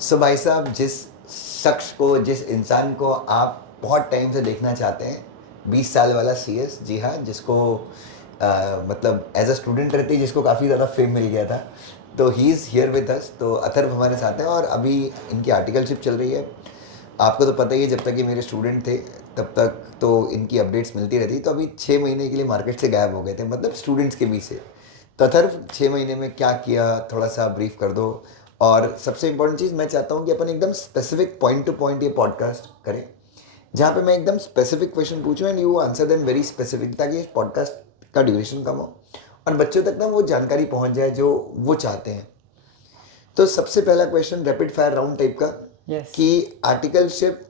सो भाई साहब, जिस शख्स को, जिस इंसान को आप बहुत टाइम से देखना चाहते हैं, 20 साल वाला सीएस, जी हाँ, जिसको मतलब एज अ स्टूडेंट रहते ही जिसको काफ़ी ज़्यादा फेम मिल गया था, तो he is here with us. तो अथर्व हमारे साथ हैं और अभी इनकी आर्टिकलशिप चल रही है। आपको तो पता ही है, जब तक ये मेरे स्टूडेंट थे तब तक तो इनकी अपडेट्स मिलती रहती। तो अभी 6 महीने के लिए मार्केट से गायब हो गए थे, मतलब स्टूडेंट्स के बीच से। तो अथर्व, 6 महीने में क्या किया, थोड़ा सा ब्रीफ कर दो। और सबसे इंपॉर्टेंट चीज़ मैं चाहता हूँ कि अपन एकदम स्पेसिफिक पॉइंट टू पॉइंट ये पॉडकास्ट करें, जहाँ पे मैं एकदम स्पेसिफिक क्वेश्चन पूछूँ and you answer them very specific, ताकि इस पॉडकास्ट का ड्यूरेशन कम हो और बच्चों तक ना वो जानकारी पहुँच जाए जो वो चाहते हैं। तो सबसे पहला question rapid fire round type का, यस। कि आर्टिकलशिप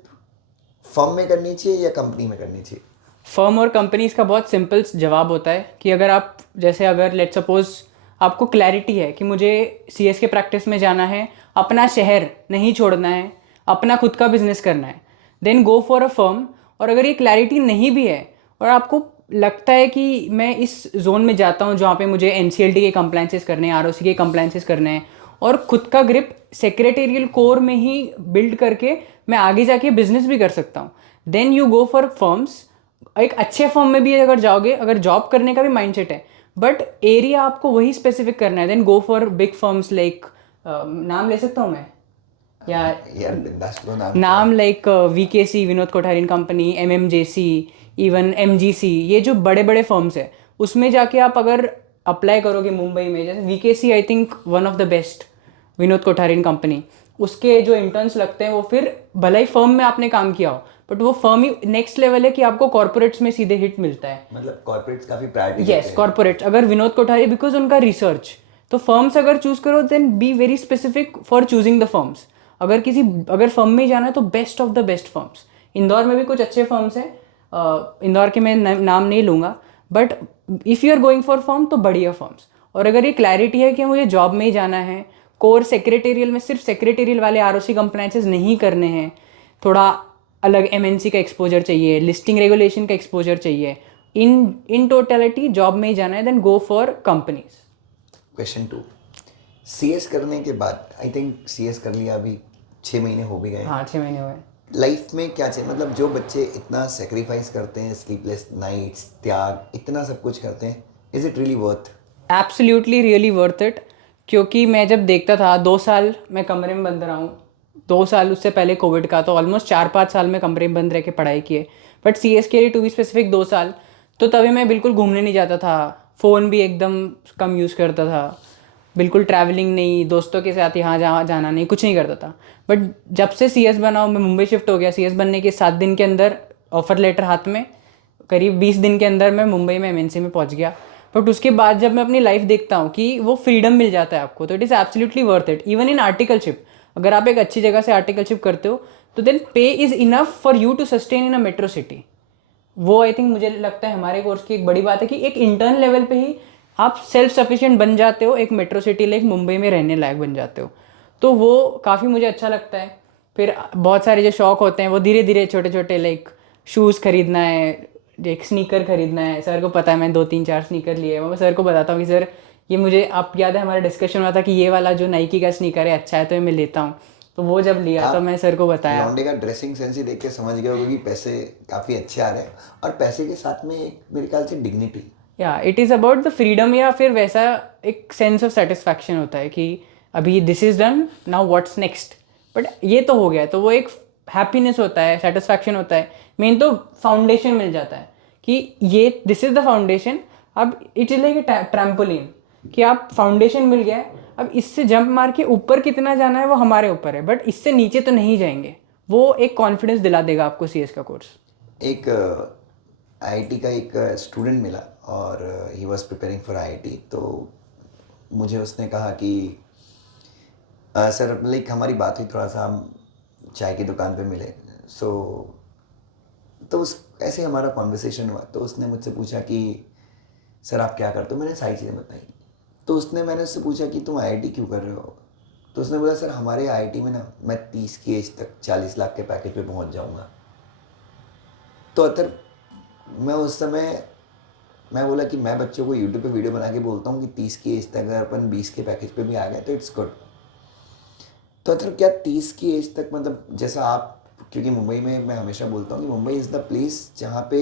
फर्म में करनी चाहिए या कंपनी में करनी चाहिए? फर्म और कंपनीज का बहुत सिंपल जवाब होता है कि अगर आप जैसे अगर लेट सपोज आपको क्लैरिटी है कि मुझे सीएस के प्रैक्टिस में जाना है, अपना शहर नहीं छोड़ना है, अपना खुद का बिजनेस करना है, then go for a firm. और अगर ये क्लैरिटी नहीं भी है और आपको लगता है कि मैं इस जोन में जाता हूँ जहाँ पे मुझे एनसीएलटी के कंप्लाइंसेस करने हैं, आरओसी के कंप्लाइंसेस करने हैं, और खुद का ग्रिप सेक्रेटेरियल कोर में ही बिल्ड करके मैं आगे जाके बिजनेस भी कर सकता हूँ, then you go for firms. एक अच्छे फर्म में भी अगर जाओगे, अगर जॉब करने का भी माइंडसेट है बट एरिया आपको वही स्पेसिफिक करना है, then go for big firms like, नाम ले सकता हूँ मैं या यार बिंदास लो, नाम क्या नाम है? Like VKC, Vinod Kothari company, MMJC, even MGC, ये जो बड़े बड़े फर्म्स है उसमें जाके आप अगर अप्लाई करोगे मुंबई में, जैसे वीकेसी I think one of the best, Vinod Kothari company, उसके जो इंटर्न्स लगते हैं वो फिर भले ही फर्म में आपने काम किया हो बट वो फर्म ही नेक्स्ट लेवल है कि आपको कॉर्पोरेट्स में सीधे हिट मिलता है। मतलब कॉर्पोरेट्स काफ़ी प्रायोरिटी देते यस, हैं। कॉर्पोरेट्स अगर विनोद कोठारी, बिकॉज उनका रिसर्च, तो फर्म्स अगर चूज करो then be very specific for choosing the firms. अगर फर्म में ही जाना है तो best of the best firms. Indore में भी कुछ अच्छे फर्म्स हैं, इंदौर के मैं नाम नहीं लूँगा, but if you are going for firm तो बढ़िया फर्म्स। और अगर ये क्लैरिटी है कि मुझे जॉब में ही जाना है, कोर सेक्रेटेरियल में सिर्फ सेक्रेटेरियल वाले आरओसी कंप्लाइंसेस नहीं करने हैं, थोड़ा अलग एमएनसी का एक्सपोजर चाहिए, लिस्टिंग रेगुलेशन का एक्सपोजर चाहिए, इन इन टोटलिटी जॉब में ही जाना है, then go for companies. Question two, CS करने के बाद, आई थिंक सीएस कर लिया, अभी 6 महीने हो भी गए हैं। हाँ, 6 महीने हुए। लाइफ में क्या चाहिए, मतलब जो बच्चे इतना सेक्रीफाइस करते हैं, स्लीपलेस नाइट्स, त्याग, इतना सब कुछ करते हैं, is it really worth? Absolutely really worth it. क्योंकि मैं जब देखता था, 2 साल मैं कमरे में बंद रहा हूँ, 2 साल उससे पहले कोविड का, तो ऑलमोस्ट 4-5 साल में कमरे में बंद रह के पढ़ाई किए। बट सी एस के लिए टू बी स्पेसिफिक 2 साल, तो तभी मैं बिल्कुल घूमने नहीं जाता था, फ़ोन भी एकदम कम यूज़ करता था, बिल्कुल ट्रैवलिंग नहीं, दोस्तों के साथ यहाँ जहाँ जाना नहीं, कुछ नहीं करता था। बट जब से सी एस बना हूँ, मैं मुंबई शिफ्ट हो गया, सी एस बनने के 7 दिन के अंदर ऑफर लेटर हाथ में, करीब 20 दिन के अंदर मैं मुंबई में एमएनसी में पहुंच गया। बट उसके बाद जब मैं अपनी लाइफ देखता हूँ कि वो फ्रीडम मिल जाता है आपको, तो it is absolutely worth it. Even in articleship, अगर आप एक अच्छी जगह से आर्टिकलशिप करते हो तो then pay is enough for you to sustain in a metro city. वो आई थिंक मुझे लगता है हमारे कोर्स की एक बड़ी बात है कि एक इंटर्न लेवल पे ही आप सेल्फ सफिशिएंट बन जाते हो, एक मेट्रो सिटी लाइक मुंबई में रहने लायक बन जाते हो। तो वो काफ़ी मुझे अच्छा लगता है। फिर बहुत सारे जो शौक होते हैं वो धीरे धीरे छोटे छोटे, लाइक शूज़ खरीदना है, एक स्नीकर खरीदना है, सर को पता है मैं 2-3-4 स्नीकर लिए हैं, मैं सर को बताता हूँ कि सर ये मुझे, आप याद है हमारा डिस्कशन हुआ था कि ये वाला जो नाइकी का स्नीकर है अच्छा है तो ये मैं लेता हूँ। तो वो जब लिया तो मैं आप सर को बताया। लौंडे का ड्रेसिंग सेंस ही देख के समझ गए होगे कि पैसे काफ़ी अच्छे आ रहे हैं, और पैसे के साथ में एक मेरे ख्याल से डिग्निटी। या it is about the freedom, या फिर वैसा एक सेंस ऑफ सेटिस्फैक्शन होता है कि अभी this is done, now what's next. But ये तो हो गया, तो वो एक हैप्पीनेस होता है, सेटिस्फैक्शन होता है। मेन तो फाउंडेशन मिल जाता है कि ये दिस इज़ द फाउंडेशन। अब it is like a trampoline, कि आप फाउंडेशन मिल गया है, अब इससे जंप मार के ऊपर कितना जाना है वो हमारे ऊपर है, बट इससे नीचे तो नहीं जाएंगे। वो एक कॉन्फिडेंस दिला देगा आपको सीएस का कोर्स। एक आईआईटी का एक स्टूडेंट मिला और he was preparing for IIT. तो मुझे उसने कहा कि सर, लाइक हमारी बात हुई, थोड़ा सा हम चाय की दुकान पे मिले। सो तो उस ऐसे हमारा कॉन्वर्सेशन हुआ, तो उसने मुझसे पूछा कि सर आप क्या करते हो। मैंने सारी चीज़ें बताई। तो मैंने उससे पूछा कि तुम आईआईटी क्यों कर रहे हो। तो उसने बोला, सर हमारे आईआईटी में ना मैं 30 की एज तक 40 लाख के पैकेज पे पहुंच जाऊंगा। तो अतर मैं उस समय मैं बोला कि मैं बच्चों को यूट्यूब पे वीडियो बना के बोलता हूँ कि 30 की एज तक अगर अपन 20 के पैकेज पे भी आ गए तो इट्स गुड। तो अगर क्या 30 की एज तक, मतलब जैसा आप, क्योंकि मुंबई में मैं हमेशा बोलता हूँ कि मुंबई इज़ द प्लेस जहाँ पे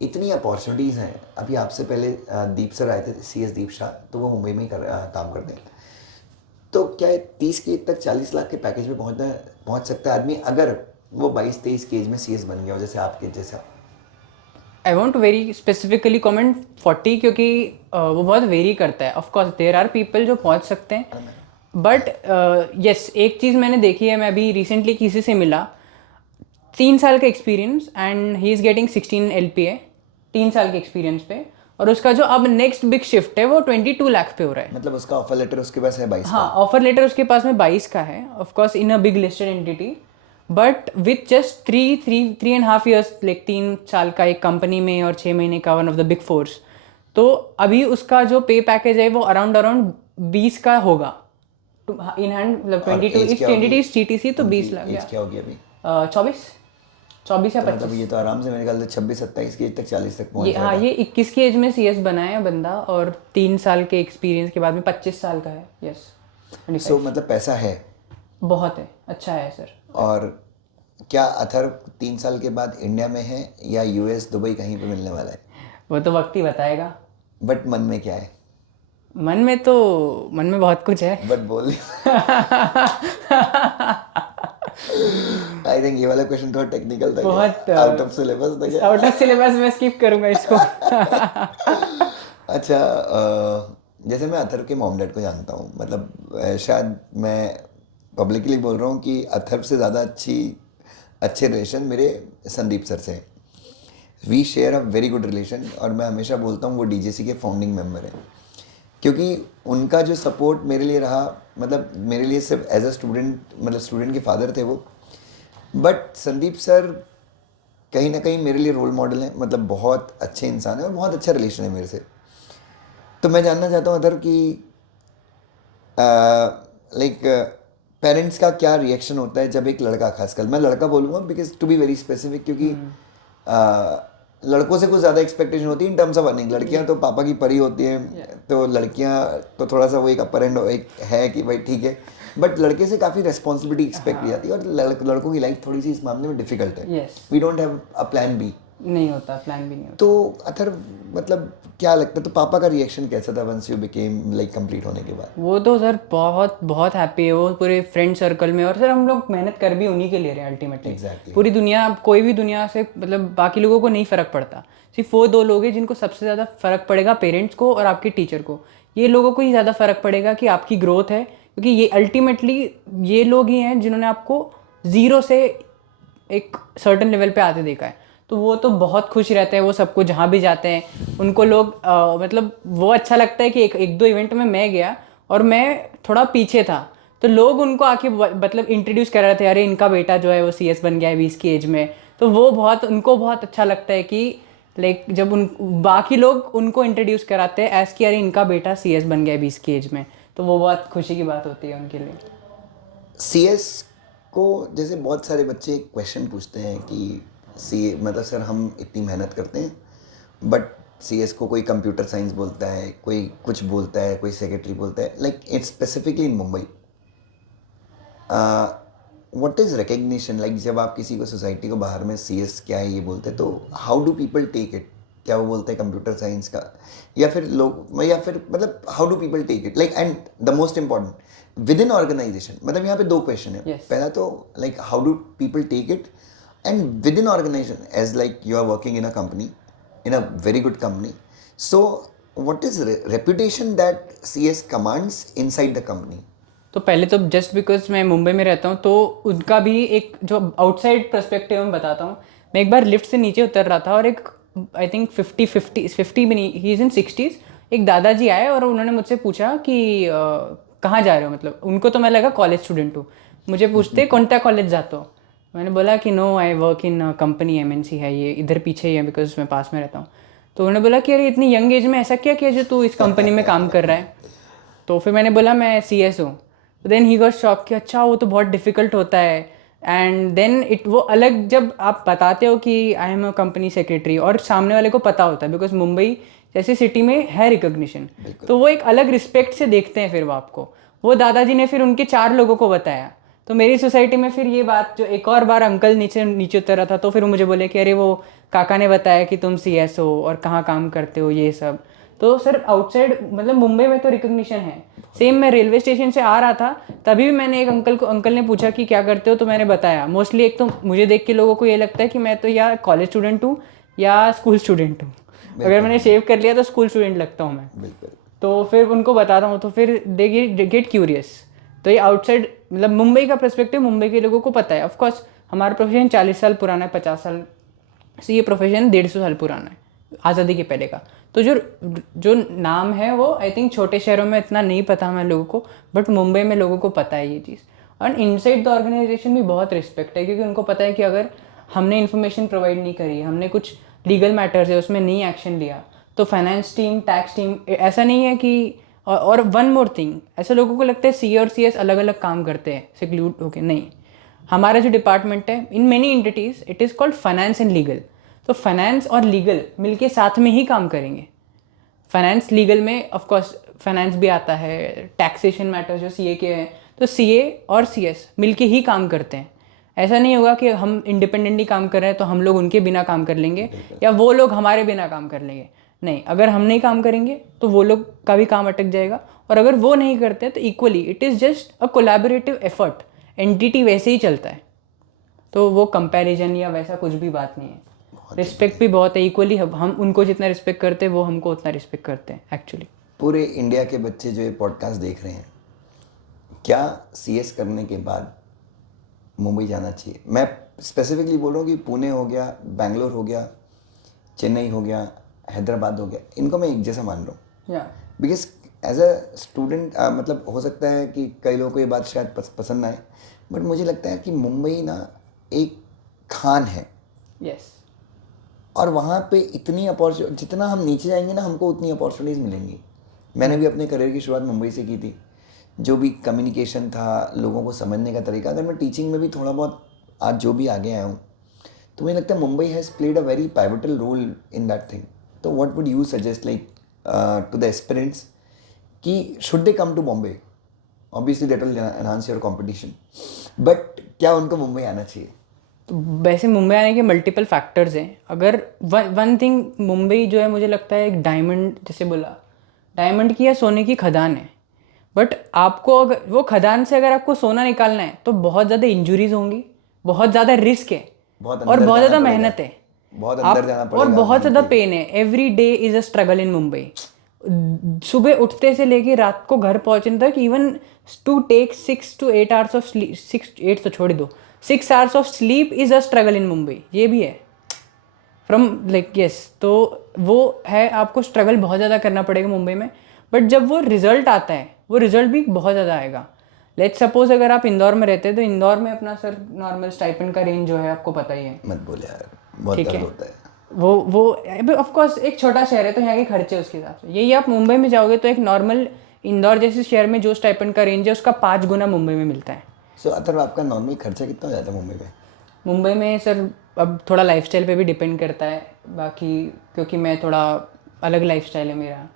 इतनी अपॉर्चुनिटीज़ हैं। अभी आपसे पहले दीप सर आए थे, CS दीप शाह, तो वो मुंबई में ही काम करते हैं। तो क्या है, 30 की एज तक 40 लाख के पैकेज पे पहुँच सकता है आदमी, अगर वो 22-23 की एज में CS बन गया हो, जैसे आपके जैसा? I want very specifically comment 40, क्योंकि वो बहुत वेरी करता है। ऑफकोर्स देर आर पीपल जो पहुंच सकते हैं, बट यस, एक चीज़ मैंने देखी है, मैं अभी रिसेंटली किसी से मिला, 3 साल का experience and he is getting 16 LPA 3 साल के एक्सपीरियंस पे, और उसका जो अब नेक्स्ट बिग शिफ्ट है वो 22 लाख पे हो रहा है। मतलब उसका ऑफर लेटर उसके पास है 22 हाँ, का? ऑफर लेटर उसके पास में 22 का है, of course in a big listed entity, but with just 3.5 years, like 3 साल का एक कंपनी में और 6 महीने का one of the big force. तो अभी उसका जो पे पैकेज है वो अराउंड अराउंड 20 का होगा इन हैंड, मतलब और 22 एज इफ क्या होगी 22 इज TTC तो उनकी? 20 लाख एज गया। क्या होगी अभी? 24 या तो मतलब 25। ये तो आराम से मेरे ख्याल से 26-27 की एज तक, 40 तक पहुंच ये हाँ, जाएगा। ये 21 की एज में CS बना है बंदा, और 3 साल के एक्सपीरियंस के बाद में 25 साल का है। यस, 25। सो मतलब पैसा है। बहुत है, अच्छा है सर। और क्या अथर्व 3 साल के बाद इंडिया में है या US दुबई कहीं पे मिलने वाला है? वो तो वक्त ही बताएगा। बट मन में क्या है? मन में बहुत कुछ है। बट बोल आई थिंक ये वाला क्वेश्चन थोड़ा टेक्निकल था क्या? बहुत आउट ऑफ सिलेबस था आउट क्या? ऑफ सिलेबस में स्किप करूंगा इसको। अच्छा, जैसे मैं अथर्व के मॉम डैड को जानता हूँ, मतलब शायद मैं पब्लिकली बोल रहा हूँ कि अथर्व से ज़्यादा अच्छे रिलेशन मेरे संदीप सर से हैं। We share a very good relation, और मैं हमेशा बोलता हूँ वो DJC के फाउंडिंग मेंबर हैं, क्योंकि उनका जो सपोर्ट मेरे लिए रहा, मतलब मेरे लिए सिर्फ एज अ स्टूडेंट, मतलब स्टूडेंट के फादर थे वो, बट संदीप सर कहीं ना कहीं मेरे लिए रोल मॉडल हैं, मतलब बहुत अच्छे इंसान है और बहुत अच्छा रिलेशन है मेरे से। तो मैं जानना चाहता हूँ अदर कि लाइक पेरेंट्स का क्या रिएक्शन होता है जब एक लड़का, खासकर मैं लड़का बोलूँगा because to be very specific, क्योंकि लड़कों से कुछ ज़्यादा एक्सपेक्टेशन होती है इन टर्म्स ऑफ अर्निंग। लड़कियां तो पापा की परी होती हैं, तो लड़कियां तो थोड़ा सा वो एक अपर एंड एक है कि भाई ठीक है, बट लड़के से काफ़ी रिस्पॉन्सिबिलिटी एक्सपेक्ट की जाती है, और लड़कों की लाइफ थोड़ी सी इस मामले में डिफिकल्ट है। Yes, we don't have a plan B. नहीं होता, प्लान भी नहीं होता। तो अथर, मतलब क्या लगता है, तो पापा का रिएक्शन कैसा था once you became like complete होने के बाद? वो तो सर बहुत बहुत हैप्पी है, वो पूरे फ्रेंड सर्कल में, और सर हम लोग मेहनत कर भी उन्हीं के लिए रहे हैं अल्टीमेटली। एग्जैक्टली। पूरी दुनिया, कोई भी दुनिया से, मतलब बाकी लोगों को नहीं फ़र्क पड़ता, सिर्फ वो 2 लोग हैं जिनको सबसे ज़्यादा फ़र्क पड़ेगा, पेरेंट्स को और आपके टीचर को। ये लोगों को ही ज़्यादा फ़र्क पड़ेगा कि आपकी ग्रोथ है, क्योंकि ये अल्टीमेटली ये लोग ही हैं जिन्होंने आपको ज़ीरो से एक सर्टन लेवल पे आते देखा है। तो वो तो बहुत खुश रहते हैं, वो सबको जहाँ भी जाते हैं उनको लोग मतलब वो अच्छा लगता है कि एक दो इवेंट में मैं गया और मैं थोड़ा पीछे था, तो लोग उनको आके मतलब इंट्रोड्यूस कर रहे थे, अरे इनका बेटा जो है वो CS बन गया है 20 की एज में। तो वो बहुत, उनको बहुत अच्छा लगता है कि लाइक जब उन बाकी लोग उनको इंट्रोड्यूस कराते हैं एज कि अरे इनका बेटा CS बन गया है 20 की एज में, तो वो बहुत खुशी की बात होती है उनके लिए। CS को जैसे बहुत सारे बच्चे क्वेश्चन पूछते हैं कि सी मतलब सर हम इतनी मेहनत करते हैं, बट CS को कोई कंप्यूटर साइंस बोलता है, कोई कुछ बोलता है, कोई सेक्रेटरी बोलता है, like it's specifically in Mumbai. What is recognition, like जब आप किसी को सोसाइटी को बाहर में CS क्या है ये बोलते हैं, तो how do people take it? क्या वो बोलते हैं कंप्यूटर साइंस का, या फिर लोग, या फिर मतलब how do people take it, like and the most important with in organization, मतलब यहाँ पे 2 क्वेश्चन है। Yes. पहला तो like how do people take it, and with in organization as like you are working in a company, in a very good company, so what is reputation that CS commands inside the company? तो पहले तो just because मैं मुंबई में रहता हूँ तो उनका भी एक जो आउटसाइड पर्सपेक्टिव में बताता हूँ। मैं एक बार लिफ्ट से नीचे उतर रहा था और एक आई थिंक 50 भी नहीं, ही इज़ इन 60s, एक दादाजी आए और उन्होंने मुझसे पूछा कि कहाँ जा रहे हो, मतलब उनको तो मैं लगा कॉलेज स्टूडेंट हूँ, मुझे पूछते कौन सा कॉलेज जाते हो। मैंने बोला कि no I work in company, MNC है ये, इधर पीछे ही है बिकॉज मैं पास में रहता हूँ। तो उन्होंने बोला कि अरे इतनी यंग एज में ऐसा क्या किया जो तू इस कंपनी में काम कर रहा है। तो फिर मैंने बोला मैं CS हूँ। तो देन ही गॉट शॉक कि अच्छा वो तो बहुत डिफिकल्ट होता है। एंड देन इट वो अलग, जब आप बताते हो कि I am a company secretary और सामने वाले को पता होता है, बिकॉज मुंबई जैसी सिटी में है रिकॉग्निशन, तो वो एक अलग रिस्पेक्ट से देखते हैं फिर वो आपको। वो दादाजी ने फिर उनके 4 लोगों को बताया। तो मेरी सोसाइटी में फिर ये बात, जो एक और बार अंकल नीचे नीचे उतरा था, तो फिर वो मुझे बोले कि अरे वो काका ने बताया कि तुम CS हो और कहाँ काम करते हो ये सब। तो सर आउटसाइड मतलब मुंबई में तो रिकग्निशन है। सेम मैं रेलवे स्टेशन से आ रहा था, तभी भी मैंने एक अंकल ने पूछा कि क्या करते हो, तो मैंने बताया। मोस्टली एक तो मुझे देख के लोगों को ये लगता है कि मैं तो या कॉलेज स्टूडेंट हूँ या स्कूल स्टूडेंट हूँ। अगर मैंने शेव कर लिया तो स्कूल स्टूडेंट लगता हूँ मैं। बिल्कुल। तो फिर उनको बताता हूँ, तो फिर दे गेट क्यूरियस। तो ये आउटसाइड मतलब मुंबई का पर्सपेक्टिव मुंबई के लोगों को पता है। ऑफकोर्स हमारा प्रोफेशन 40 साल पुराना है, 50 साल से ये प्रोफेशन 150 साल पुराना है, आज़ादी के पहले का। तो जो जो नाम है वो आई थिंक छोटे शहरों में इतना नहीं पता हमें लोगों को, बट मुंबई में लोगों को पता है ये चीज़। और इनसाइड द ऑर्गेनाइजेशन भी बहुत रिस्पेक्ट है, क्योंकि उनको पता है कि अगर हमने इन्फॉर्मेशन प्रोवाइड नहीं करी, हमने कुछ लीगल मैटर्स है उसमें नहीं एक्शन लिया, तो फाइनेंस टीम, टैक्स टीम, ऐसा नहीं है कि और वन मोर थिंग, ऐसे लोगों को लगता है CA और CS अलग अलग काम करते हैं सिक्लूड होके, नहीं। हमारा जो डिपार्टमेंट है in many entities it is called finance and legal. तो फाइनेंस और लीगल मिलके साथ में ही काम करेंगे। फाइनेंस लीगल में ऑफ कोर्स फाइनेंस भी आता है, टैक्सेशन मैटर्स जो CA के हैं, तो CA और CS मिलके ही काम करते हैं। ऐसा नहीं होगा कि हम इंडिपेंडेंटली काम कर रहे हैं तो हम लोग उनके बिना काम कर लेंगे या वो लोग हमारे बिना काम कर लेंगे। नहीं, अगर हम नहीं काम करेंगे तो वो लोग का भी काम अटक जाएगा, और अगर वो नहीं करते तो equally it is just a collaborative effort, entity वैसे ही चलता है। तो वो कंपैरिजन या वैसा कुछ भी बात नहीं है। रिस्पेक्ट भी बहुत है इक्वली, हम उनको जितना रिस्पेक्ट करते हैं वो हमको उतना रिस्पेक्ट करते हैं एक्चुअली। पूरे इंडिया के बच्चे जो ये पॉडकास्ट देख रहे हैं, क्या CS करने के बाद मुंबई जाना चाहिए? मैं स्पेसिफिकली बोल रहा हूँ कि पुणे हो गया, बैंगलोर हो गया, चेन्नई हो गया, हैदराबाद हो गया, इनको मैं एक जैसा मान रहा हूँ। या बिकॉज एज अ स्टूडेंट मतलब हो सकता है कि कई लोगों को ये बात शायद पसंद ना आए, बट मुझे लगता है कि मुंबई ना एक खान है, यस, और वहाँ पे इतनी अपॉर्चुनिटी, जितना हम नीचे जाएंगे ना हमको उतनी अपॉर्चुनिटीज़ मिलेंगी। मैंने भी अपने करियर की शुरुआत मुंबई से की थी। जो भी कम्युनिकेशन था, लोगों को समझने का तरीका, अगर मैं टीचिंग में भी थोड़ा बहुत आज जो भी आगे आया हूँ, तो मुझे लगता है Mumbai has played a very pivotal role in that thing. तो what would you suggest like to the aspirants कि should they come to Bombay? Obviously that will enhance your competition, but क्या उनको मुंबई आना चाहिए? तो वैसे मुंबई आने के मल्टीपल फैक्टर्स हैं। अगर वन थिंग, मुंबई जो है मुझे लगता है एक डायमंड, जैसे बोला डायमंड की या सोने की खदान है। बट आपको अगर वो खदान से अगर आपको सोना निकालना है तो बहुत ज़्यादा इंजुरीज होंगी, बहुत ज़्यादा रिस्क है, बहुत और अंदर बहुत जाना ज़्यादा पड़ेगा, मेहनत है। बहुत अंदर जाना और पड़ेगा बहुत ज़्यादा mentally। पेन है। Every day is a struggle in Mumbai. सुबह उठते से लेके रात को घर पहुंचने तक, even to take 6 to 8 hours of sleep, 6 8 तो छोड़ ही दो, 6 hours of sleep is a struggle in Mumbai, ये भी है फ्रॉम लाइक यस। तो वो है, आपको स्ट्रगल बहुत ज़्यादा करना पड़ेगा मुंबई में। बट जब वो रिजल्ट आता है, वो रिजल्ट भी बहुत ज़्यादा आएगा। लेट्स सपोज अगर आप इंदौर में रहते हैं, तो इंदौर में अपना सर नॉर्मल स्टाइपेंड का रेंज जो है आपको पता ही है। मत बोले यार, बहुत ठीक दर्द है, होता है। वो ऑफ कोर्स एक छोटा शहर है तो यहाँ के खर्चे उसके हिसाब से, यही आप मुंबई में जाओगे तो एक नॉर्मल इंदौर जैसे शहर में जो स्टाइपेंड का रेंज है उसका 5 गुना मुंबई में मिलता है। सो अथर्व, आपका नॉर्मल खर्चा कितना हो जाता है मुंबई में? मुंबई में सर अब थोड़ा लाइफस्टाइल पे भी डिपेंड करता है, बाकी क्योंकि मैं थोड़ा अलग लाइफस्टाइल है मेरा,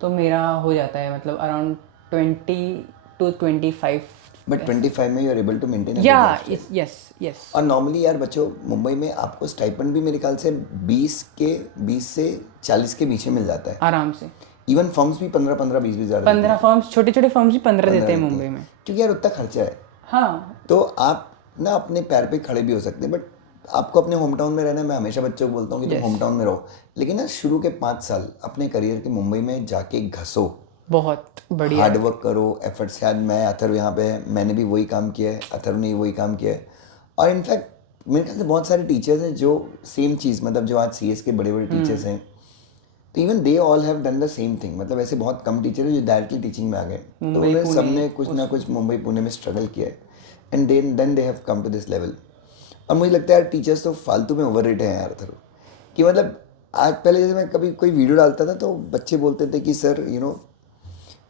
तो मेरा हो जाता है मतलब अराउंड 20 to 25। बट 25 में you are able to maintain a या गुड लाइफस्टाइल। यस यस, और नॉर्मली यार बच्चों, मुंबई में आपको स्टाइपेंड भी मेरे ख्याल से 20 से 40 के बीच में मिल जाता है। आराम से। इवन फर्म्स भी 15-15, 20-20 हज़ार देती 15 हैं। फर्म्स, छोटे छोटे फर्म्स भी 15 देते 15 हैं देती मुंबई हैं, में। क्योंकि यार उतना खर्चा है। हाँ, तो आप ना अपने पैर पे खड़े भी हो सकते हैं, बट आपको अपने होम टाउन में रहना है। मैं हमेशा बच्चों को बोलता हूँ कि तुम यस, होम टाउन में रहो, लेकिन ना शुरू के 5 साल अपने करियर के मुंबई में जाके घसो, बहुत बढ़िया हार्ड है। वर्क करो, एफर्ट। शायद मैं, अथर्व यहाँ पे है, मैंने भी वही काम किया है, अथर्व ने वही काम किया है। और इनफैक्ट मेरे ख्याल से बहुत सारे टीचर्स हैं जो सेम चीज़, मतलब जो आज CS के बड़े बड़े टीचर्स हैं, तो even they all have done the same thing. मतलब ऐसे बहुत कम टीचर हैं जो डायरेक्टली टीचिंग में आ गए, तो मुंबई, उन्होंने पुणे, सबने कुछ ना कुछ मुंबई पुणे में स्ट्रगल किया है, and then they have come to this level. और मुझे लगता है यार टीचर्स तो फालतू में ओवर रेट हैं यार अथर्व। कि मतलब आज पहले जैसे मैं कभी कोई वीडियो डालता था तो बच्चे बोलते थे कि सर यू नो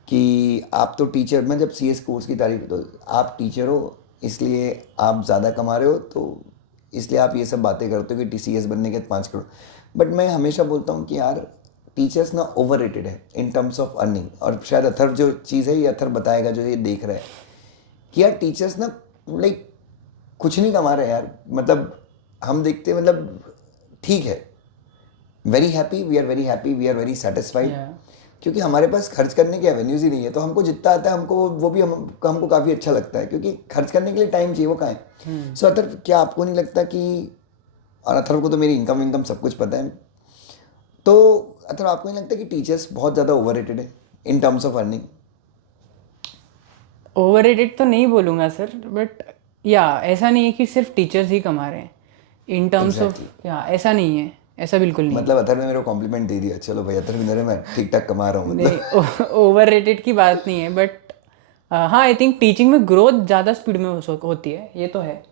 कि आप तो टीचर, मैं जब CS कोर्स की तारीफ, तो आप टीचर हो इसलिए आप ज़्यादा कमा रहे हो, तो इसलिए आप ये सब बातें करते हो कि CS बनने के 5 करोड़। बट मैं हमेशा बोलता हूँ कि यार टीचर्स ना ओवररेटेड है इन टर्म्स ऑफ अर्निंग. और शायद अथर्व जो चीज़ है ये अथर्व बताएगा जो ये देख रहा है कि यार टीचर्स ना लाइक कुछ नहीं कमा रहे यार. मतलब हम देखते हैं मतलब ठीक है, very happy, we are very happy, we are very satisfied, क्योंकि हमारे पास खर्च करने के एवेन्यूज ही नहीं है. तो हमको जितना आता है हमको वो भी हमको काफ़ी अच्छा लगता है, क्योंकि खर्च करने के लिए टाइम चाहिए, वो कहाँ है. सो अथर्व क्या आपको नहीं लगता कि, और अथर्व को तो मेरी इनकम सब कुछ पता है, तो अथर्व आपको नहीं लगता कि टीचर्स बहुत ज़्यादा ओवररेटेड है in terms of earning? Overrated तो नहीं बोलूँगा सर, बट या ऐसा नहीं है कि सिर्फ टीचर्स ही कमा रहे हैं इन टर्म्स ऑफ, या ऐसा नहीं है, ऐसा बिल्कुल नहीं है. मतलब अथर्व ने मेरे को कॉम्प्लीमेंट दे दिया, चलो भाई अथर्व मेरे मैं ठीक ठाक कमा रहा हूँ. नहीं, ओवररेटेड की बात नहीं है, बट हाँ आई थिंक टीचिंग में ग्रोथ ज़्यादा स्पीड में होती है, ये तो है.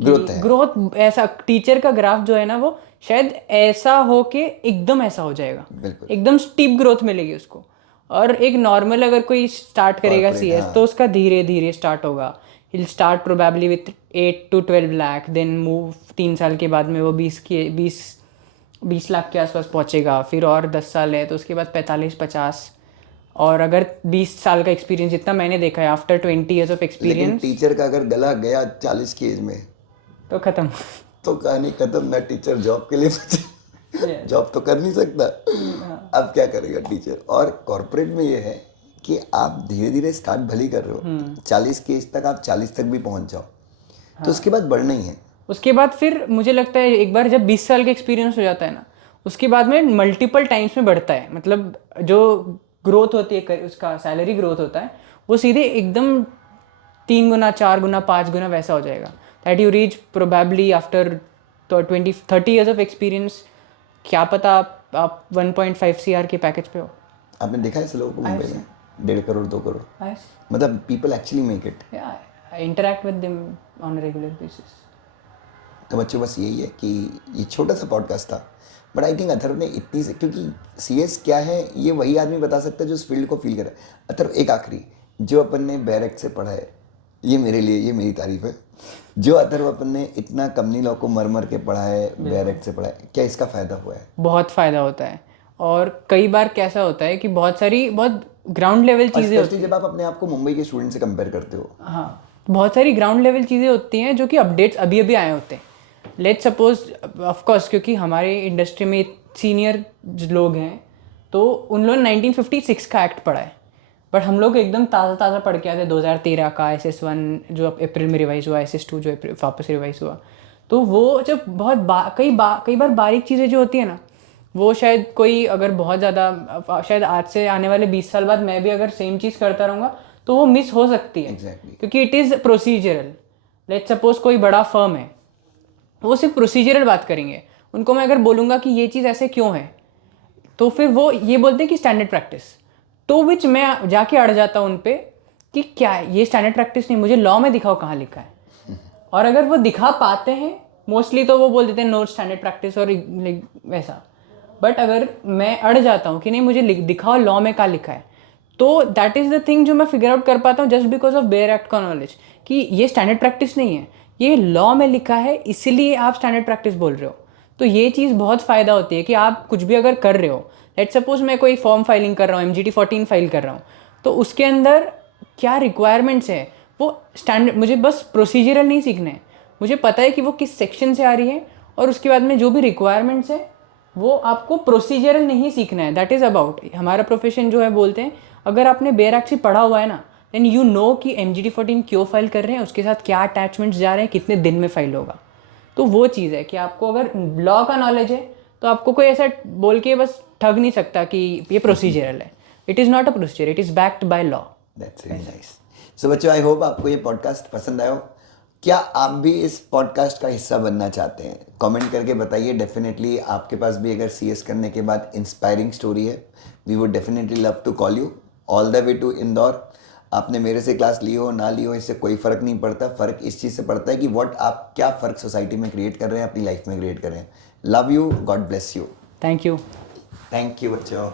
ग्रोथ ऐसा टीचर का ग्राफ जो है ना वो शायद ऐसा हो के एकदम ऐसा हो जाएगा, बिल्कुल. एकदम स्टीप ग्रोथ मिलेगी उसको. और एक नॉर्मल अगर कोई स्टार्ट करेगा सीएस तो उसका धीरे धीरे स्टार्ट होगा. Will start probably with 8 to 12 lakh, then move 3 साल के बाद में वो 20 लाख के आसपास पहुंचेगा. फिर और 10 साल है तो उसके बाद 45-50. और अगर 20 साल का एक्सपीरियंस जितना मैंने देखा है, after 20 years of experience, teacher का अगर गला गया 40 की एज में तो खत्म. तो कहानी खत्म. मैं टीचर जॉब के लिए जॉब तो कर नहीं सकता. अब क्या करेगा टीचर. और कॉर्पोरेट में ये है कि आप धीरे धीरे स्टार्ट भली कर रहे हो, 40 की एज तक आप 40 तक भी पहुंच जाओ, तो उसके बाद बढ़ना ही है. उसके बाद फिर मुझे लगता है एक बार जब 20 साल का एक्सपीरियंस हो जाता है ना, उसके बाद में मल्टीपल टाइम्स में बढ़ता है. मतलब जो ग्रोथ होती है उसका सैलरी ग्रोथ होता है वो सीधे एकदम 3 गुना 4 गुना 5 गुना वैसा हो जाएगा. That you reach probably after 20-30 years of experience. क्या पता आप 1.5 CR के पैकेज पे हो. आपने देखा है ऐसे लोगों को मुंबई में 1.5 करोड़ 2 करोड़. Yes. मतलब people actually make it. Yeah, I interact with them on a regular basis. तो बच्चों बस यही है कि ये छोटा सा पॉडकास्ट था, बट आई थिंक अथर्व ने इतनी से, क्योंकि सीएस क्या है ये वही आदमी बता सकता है जो उस फील्ड को फील करे. अथर्व एक आखिरी, जो अपन ने बैरक से पढ़ा है, ये मेरे लिए ये मेरी तारीफ है, जो अथर्व अपन ने इतना कंपनी लॉ को मर के पढ़ा है, बैरक से पढ़ा है, क्या इसका फ़ायदा हुआ है? बहुत फ़ायदा होता है. और कई बार कैसा होता है कि बहुत ग्राउंड लेवल चीज़ें होती हैं. जब आप अपने आप को मुंबई के स्टूडेंट से कंपेयर करते हो. हाँ, बहुत सारी ग्राउंड लेवल चीज़ें होती हैं जो कि अपडेट्स अभी अभी आए होते हैं. लेट्स सपोज, ऑफकोर्स क्योंकि हमारे इंडस्ट्री में सीनियर लोग हैं तो उन लोगों ने 1956 का एक्ट पढ़ा है, बट हम लोग एकदम ताज़ा पढ़ के आते हैं 2013 का SS1 जो अप्रैल में रिवाइज हुआ, SS2 जो वापस रिवाइज हुआ. तो वो जब कई बार बारीक चीज़ें जो होती है ना, वो शायद कोई अगर बहुत ज़्यादा, शायद आज से आने वाले 20 साल बाद मैं भी अगर सेम चीज़ करता रहूँगा तो वो मिस हो सकती है. क्योंकि it is procedural. Let's suppose कोई बड़ा फर्म है, वो सिर्फ प्रोसीजरल बात करेंगे. उनको मैं अगर बोलूँगा कि ये चीज़ ऐसे क्यों है, तो फिर वो ये बोलते हैं कि स्टैंडर्ड प्रैक्टिस. तो विच मैं जाके अड़ जाता हूँ उन पे कि क्या है ये स्टैंडर्ड प्रैक्टिस नहीं, मुझे लॉ में दिखाओ कहाँ लिखा है. और अगर वो दिखा पाते हैं मोस्टली तो वो बोल देते हैं नो स्टैंडर्ड प्रैक्टिस और वैसा. बट अगर मैं अड़ जाता हूँ कि नहीं मुझे दिखाओ लॉ में कहाँ लिखा है, तो दैट इज़ द थिंग जो मैं फिगर आउट कर पाता हूँ just because of bare act का नॉलेज कि ये स्टैंडर्ड प्रैक्टिस नहीं है, ये लॉ में लिखा है, इसलिए आप स्टैंडर्ड प्रैक्टिस बोल रहे हो. तो ये चीज़ बहुत फ़ायदा होती है कि आप कुछ भी अगर कर रहे हो, लेट्स सपोज मैं कोई फॉर्म फाइलिंग कर रहा हूँ, MGT 14 फाइल कर रहा हूँ, तो उसके अंदर क्या रिक्वायरमेंट्स है वो स्टैंडर्ड, मुझे बस प्रोसीजरल नहीं सीखना है, मुझे पता है कि वो किस सेक्शन से आ रही है, और उसके बाद में जो भी रिक्वायरमेंट्स है वो आपको प्रोसीजरल नहीं सीखना है. दैट इज़ अबाउट हमारा प्रोफेशन जो है. बोलते हैं अगर आपने बेयर एक्ट से पढ़ा हुआ है ना, देन यू नो कि MGT 14 क्यों फाइल कर रहे हैं, उसके साथ क्या अटैचमेंट्स जा रहे हैं, कितने दिन में फाइल होगा. तो वो चीज़ है कि आपको अगर लॉ का नॉलेज है तो आपको कोई ऐसा बोल के बस ठग नहीं सकता कि ये प्रोसीजरल है. It is not a procedure, it is backed by law. That's really nice. So बच्चों, आई होप आपको ये पॉडकास्ट पसंद आया हो. क्या आप भी इस पॉडकास्ट का हिस्सा बनना चाहते हैं? कमेंट करके बताइए. डेफिनेटली आपके पास भी अगर CS करने के बाद इंस्पायरिंग स्टोरी है, we would definitely love to call you all the way to Indore. आपने मेरे से क्लास ली हो ना ली हो, इससे कोई फ़र्क नहीं पड़ता. फ़र्क इस चीज़ से पड़ता है कि व्हाट आप क्या फ़र्क सोसाइटी में क्रिएट कर रहे हैं, अपनी लाइफ में क्रिएट कर रहे हैं. Love you, God bless you. Thank you. Thank you बच्चों.